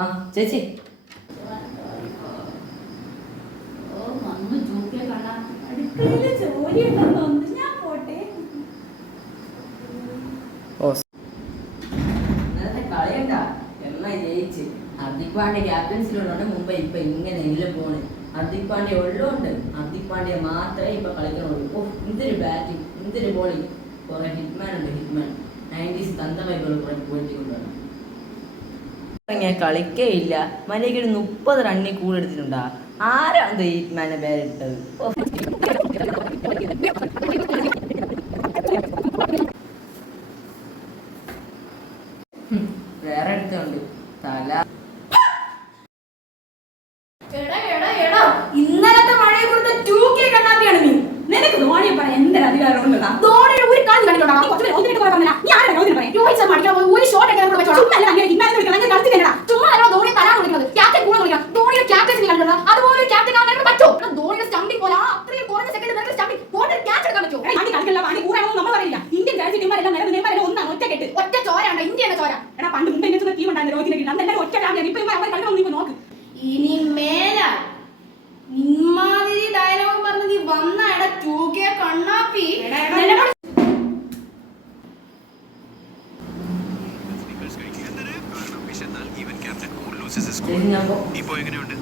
ആ ചേച്ചി കളിയണ്ട എല്ലാം ജയിച്ച് ഹർദിക് പാണ്ഡ്യ ക്യാപ്റ്റൻസിലുള്ളതുകൊണ്ട് മുംബൈ ഇപ്പൊ ഇങ്ങനെ എല്ലാം പോണ്. ഹർദിക് പാണ്ഡ്യ ഉള്ളതുകൊണ്ട് ഹർദിക് പാണ്ഡ്യ മാത്രമേ ഇപ്പൊ കളിക്കണുള്ളൂ. ഓ എന്തൊരു ബാറ്റിംഗ്, എന്തൊരു ബോളിംഗ്. കുറെ ഹിറ്റ്മാൻ ഉണ്ട്, ഹിറ്റ്മാൻ 90s തന്തമായി കുറെ പോയിക്കൊണ്ടാണ്. ഞാൻ കളിക്കേ ഇല്ല. മര്യാദയ്ക്ക് 30 റണ്ണിൽ കൂടെ എടുത്തിട്ടുണ്ടാ. ആരാണ് ഹിറ്റ്മാനെ പേരിട്ടത്? വേറെ എടുത്തുണ്ട് തല. ഇന്നലത്തെ മഴയെ കൊടുത്ത 2K കണ്ണാപ്പിയാണ് നീ. നിനക്ക് ധോണിയെ പറയാൻ എന്തൊരു അധികാരം ഉണ്ടോ? ധോണിയുടെ ഒരു കാര്യം കണ്ടിട്ടുണ്ടോ? രോഹിത് ശർമ്മ അടിക്കാൻ ഒരു ഷോട്ട് ഒക്കെ നമ്മൾ വെച്ചോളാം. ചുമ്മാ അങ്ങനെ ഇന്നാലെ വിളിക്കണം, അങ്ങനെ കളിച്ചിട്ടില്ലടാ. ചുമ്മാ അല്ല ധോണിയെ തരാൻ വിളിക്കുന്നത്. ക്യാപ്റ്റൻ കൂടെ വിളിക്കാം. ധോണിയുടെ ക്യാപ്റ്റൻസി കണ്ടിട്ടുണ്ടോ? അതുപോലെ ഒരു ക്യാപ്റ്റൻ ആകാൻ പറ്റോ? ധോണിയുടെ സ്റ്റംപിംഗ് പോലെ അത്രയും കുറഞ്ഞ സെക്കൻഡ് നിനക്ക് സ്റ്റംപിംഗ് പോയിട്ട് ക്യാച്ച് എടുക്കാൻ പറ്റുമോ? ഈ കളിക്കല്ല പാണി കൂടാണെന്ന് നമ്മൾ പറയില്ല. ഇന്ത്യൻ രാജ്യ ടീമാരെല്ലാം നിലവിൽ ഒന്നാണ്, ഒറ്റക്കെട്ട്. ഒറ്റ ചോരാണ് ഇന്ത്യയുടെ ചോര. എടാ പണ്ട് മുമ്പ് എന്നെ ടീം ഉണ്ടായിരുന്നു രോഹിതിനെ കിട്ടും. അന്ന് ഒറ്റ ഫാമിലിയാണ്. ഇപ്പൊ അവർ കളിക്കണം, നീ നോക്ക്. ഇനി മേലാ ഇമ്മാതിരി ഡയലോഗ് പറഞ്ഞ് നീ വന്ന എടാ 2K കണ്ണാപ്പി. ഇപ്പൊ എങ്ങനെയുണ്ട്?